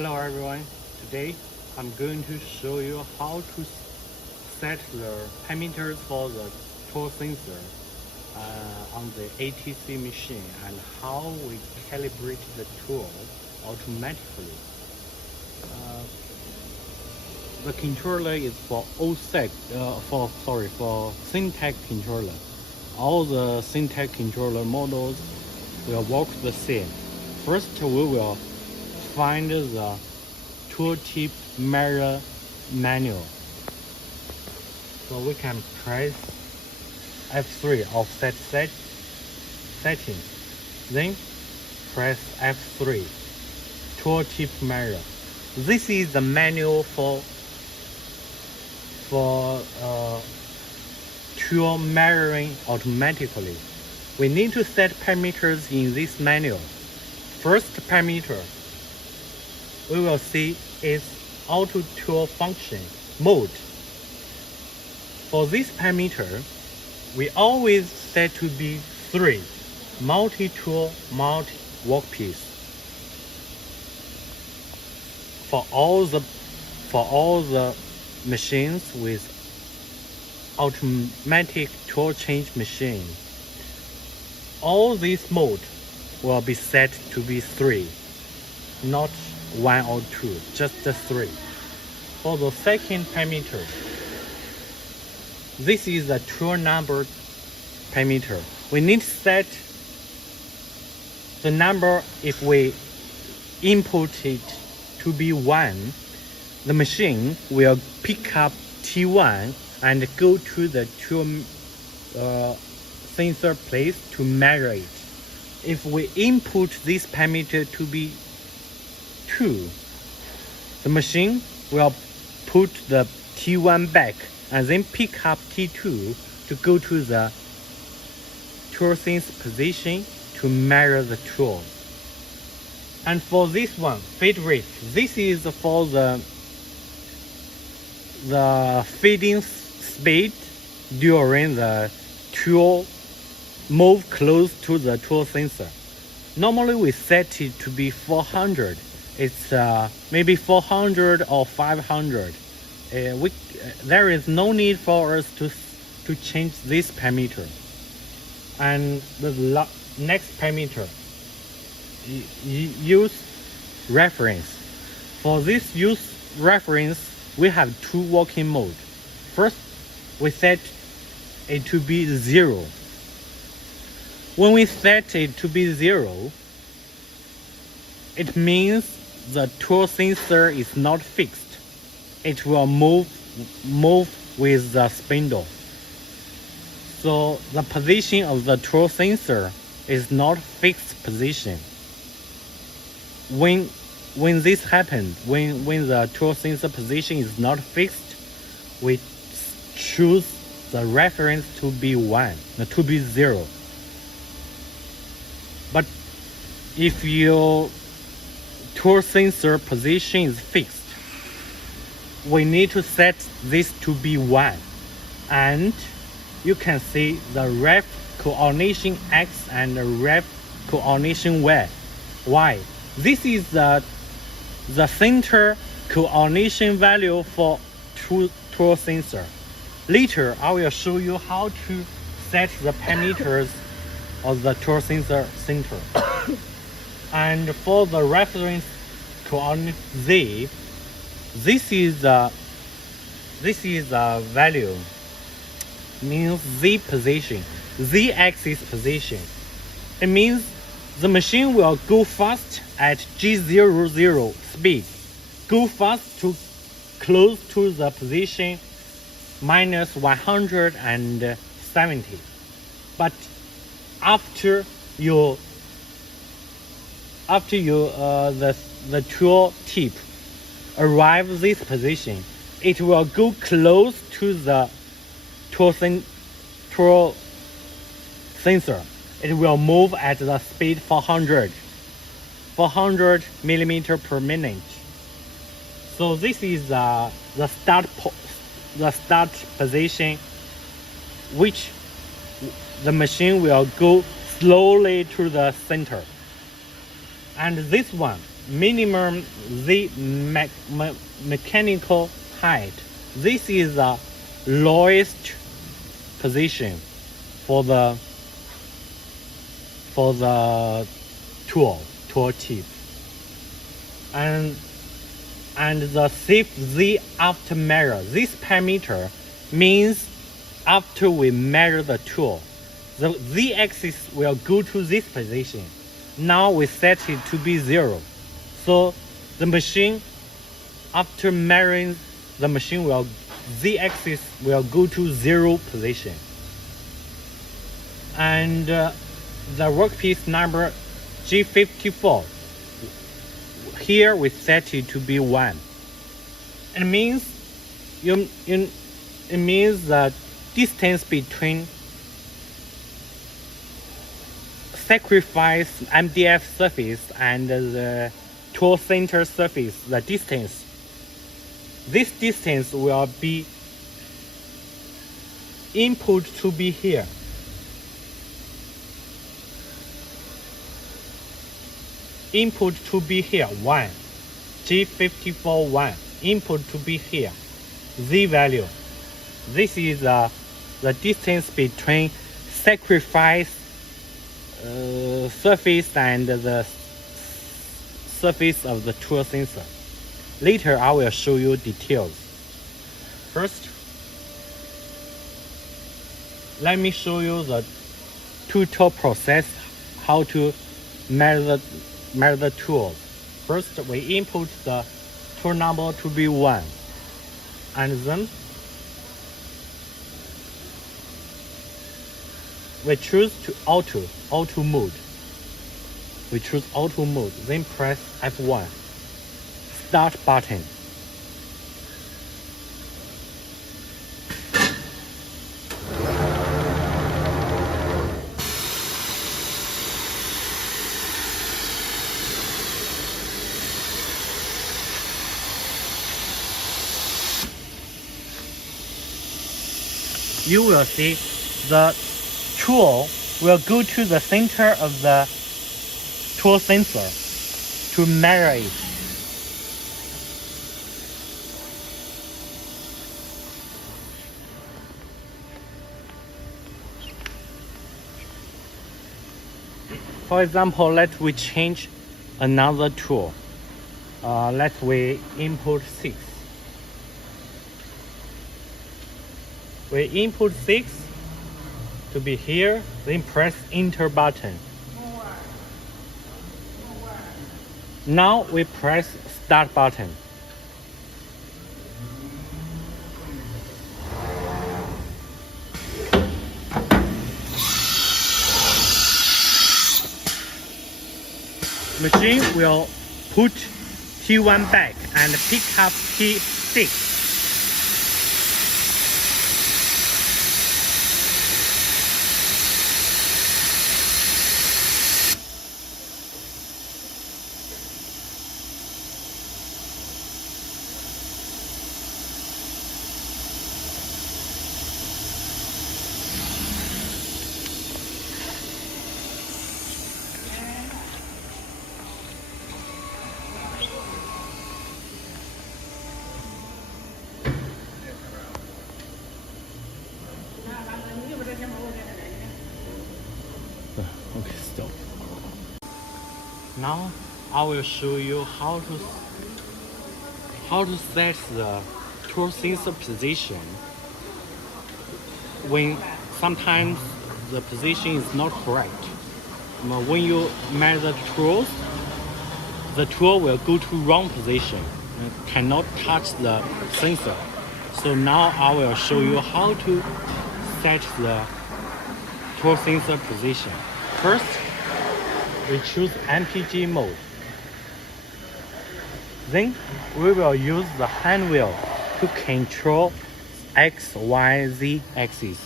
Hello everyone, today I'm going to show you how to set the parameters for the torque sensor on the ATC machine and how we calibrate the tool automatically. The controller is for for Syntec controller. All the Syntec controller models will work the same. First, we will find the tooltip measure manual. So we can press F3 offset setting, then press F3 tooltip measure. This is the manual for tool measuring automatically. We need to set parameters in this manual. First parameter we will see is auto tool function mode. For this parameter, we always set to be 3, multi-tool, multi-workpiece. For all the machines with automatic tool change machine, all these mode will be set to be 3, not 1 or 2, just the 3. For the second parameter, this is the tool number parameter. We need to set the number. If we input it to be 1, the machine will pick up T1 and go to the tool sensor place to measure it. If we input this parameter to be 2, the machine will put the T1 back and then pick up T2 to go to the tool sense position to measure the tool. And for this one, feed rate, this is for the feeding speed during the tool move close to the tool sensor. Normally we set it to be 400. It's maybe 400 or 500. There is no need for us to change this parameter. And the next parameter, use reference. For this use reference, we have 2 working modes. First, we set it to be 0. When we set it to be 0, it means the tool sensor is not fixed. It will move with the spindle. So the position of the tool sensor is not fixed position. When this happens, when the tool sensor position is not fixed, we choose the reference to be 1, to be 0. But if your tool sensor position is fixed, we need to set this to be 1. And you can see the ref coordination X and the ref coordination Y. Why? This is the center coordination value for tool sensor. Later, I will show you how to set the parameters of the tool sensor center. And for the reference coordinate Z, this is the value, means Z position, Z axis position. It means the machine will go fast at G00 speed, go fast to close to the position minus 170. But after the tool tip arrive this position, it will go close to the tool sensor. It will move at the speed 400 millimeter per minute. So this is the start position, which the machine will go slowly to the center. And this one, minimum Z mechanical height. This is the lowest position for the tool tip, and the shift Z after measure. This parameter means after we measure the tool, the Z-axis will go to this position. Now we set it to be 0. So the machine, after measuring, the machine will, Z-axis will go to 0 position. And the workpiece number G54, here we set it to be 1. It means it means the distance between sacrifice MDF surface and the tool center surface, the distance. This distance will be input to be here. Input to be here 1, G54 1. Input to be here, Z value. This is the distance between sacrifice surface and the surface of the tool sensor. Later I will show you details. First, let me show you the tutorial process how to measure the tools. First, we input the tool number to be 1, and then we choose to auto mode. We choose auto mode, then press F1, start button. You will see the tool will go to the center of the tool sensor to measure it. For example, let we change another tool. Let we input 6. We input 6 to be here, then press enter button. Now we press start button. Machine will put T1 back and pick up T6. Okay, stop. Now I will show you how to set the tool sensor position when sometimes the position is not correct. When you measure the tools, the tool will go to wrong position and cannot touch the sensor. So now I will show you how to set the tool sensor position. First, we choose MPG mode. Then we will use the hand wheel to control X, Y, Z axis.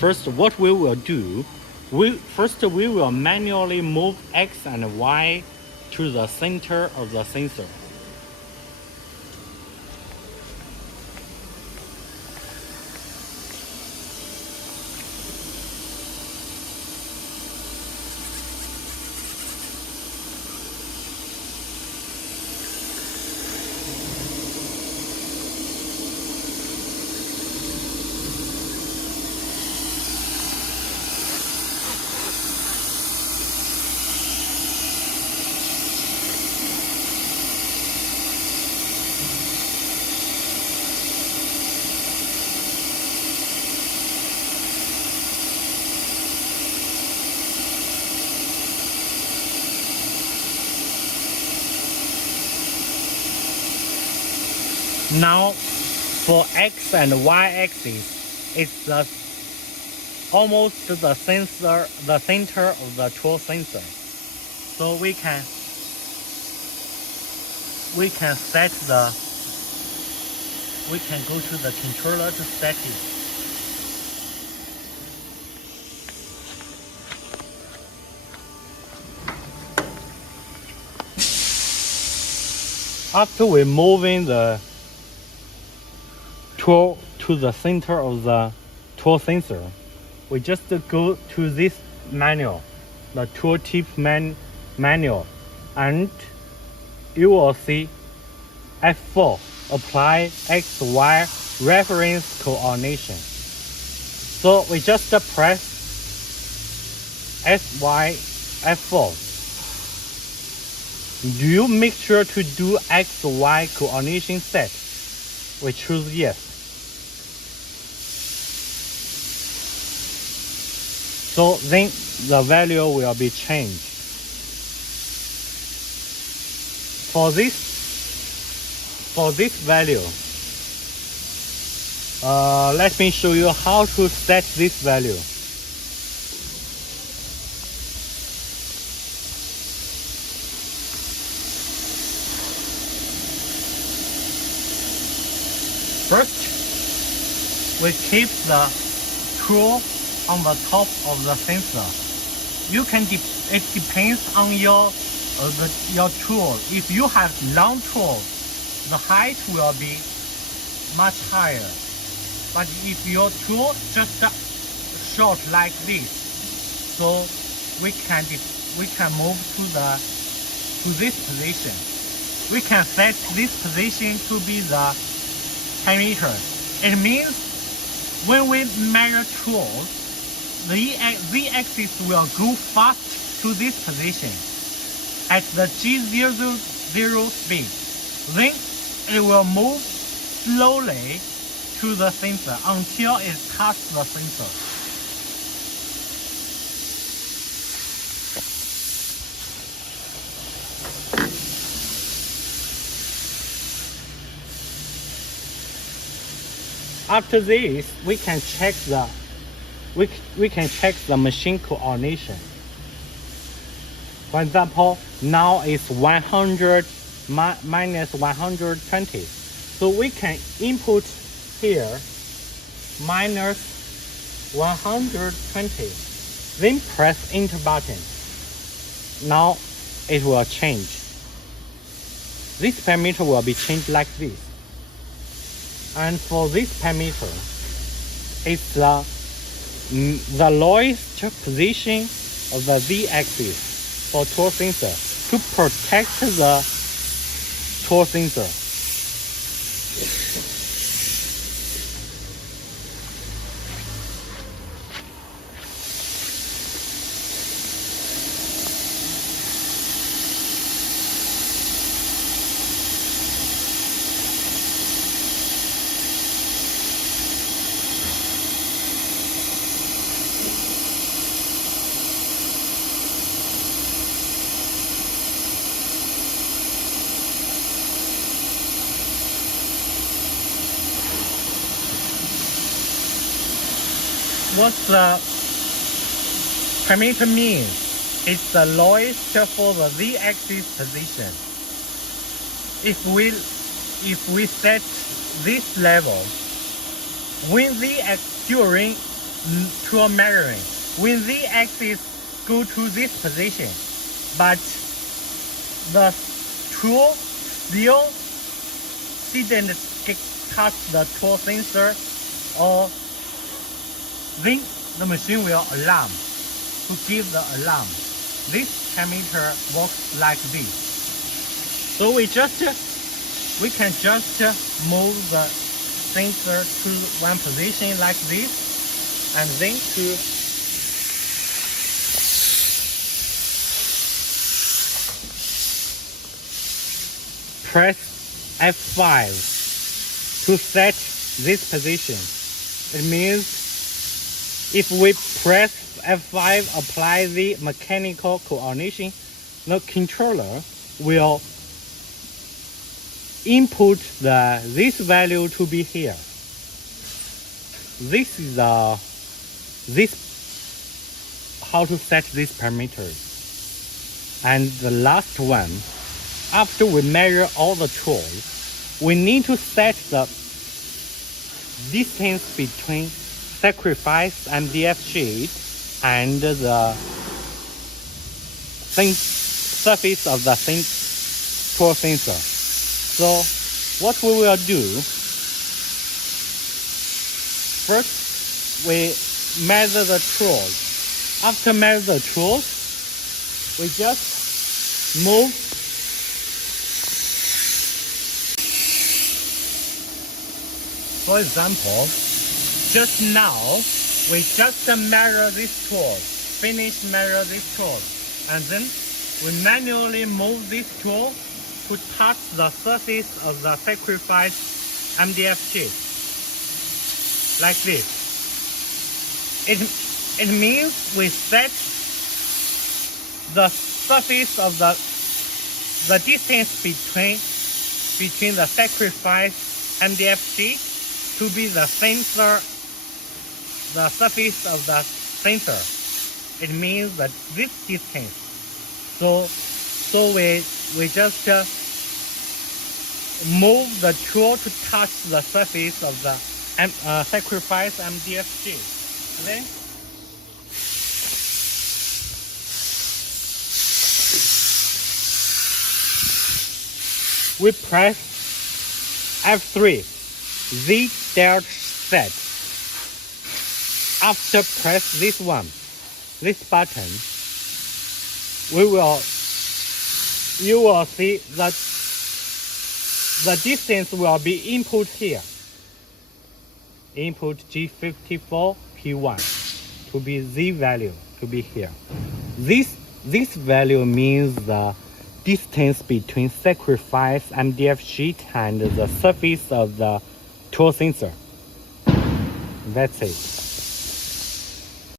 First, what we will do, we will manually move X and Y to the center of the sensor. Now, for X and Y axis, it's almost the sensor, the center of the tool sensor. So we can set we can go to the controller to set it. After we moving the tool to the center of the tool sensor, we just go to this manual, the tooltip manual, and you will see F4, apply X-Y reference coordination. So we just press SY F4. Do you make sure to do X-Y coordination set? We choose yes. So then the value will be changed. For this value, let me show you how to set this value. First, we keep the tool on the top of the sensor. You can it depends on your tool. If you have long tool, the height will be much higher. But if your tool just short like this, so we can move to this position. We can set this position to be the diameter. It means when we measure tools, the z-axis will go fast to this position at the G00 speed. Then it will move slowly to the sensor until it touches the sensor. After this, we can check the machine coordination. For example, now it's 100 minus 120. So we can input here minus 120. Then press enter button. Now it will change. This parameter will be changed like this. And for this parameter, it's the lowest position of the z-axis for tool sensor to protect the tool sensor. What the parameter means? It's the lowest for the z-axis position. If we set this level, when during tool measuring, when z-axis go to this position, but the tool still didn't touch the tool sensor, or then the machine will alarm to give the alarm. This parameter works like this. So we can just move the sensor to one position like this, and then to press F5 to set this position. It means if we press F5, apply the mechanical coordination, the controller will input this value to be here. This is how to set these parameters. And the last one, after we measure all the tools, we need to set the distance between sacrifice MDF sheet and the surface of the tool sensor. So what we will do, first we measure the tools. After measure the tools, we just move For example, just now, we just measure this tool, finish measure this tool, and then we manually move this tool to touch the surface of the sacrificed MDF sheet, like this. It means we set the surface of the distance between the sacrificed MDF sheet to be the surface of the sensor. It means that this distance. So we just move the tool to touch the surface of the sacrificed MDF sheet. Okay? We press F3, Z delta set. After press this button, you will see that the distance will be input here. Input G54P1 to be Z value to be here. This value means the distance between sacrificed MDF sheet and the surface of the tool sensor. That's it.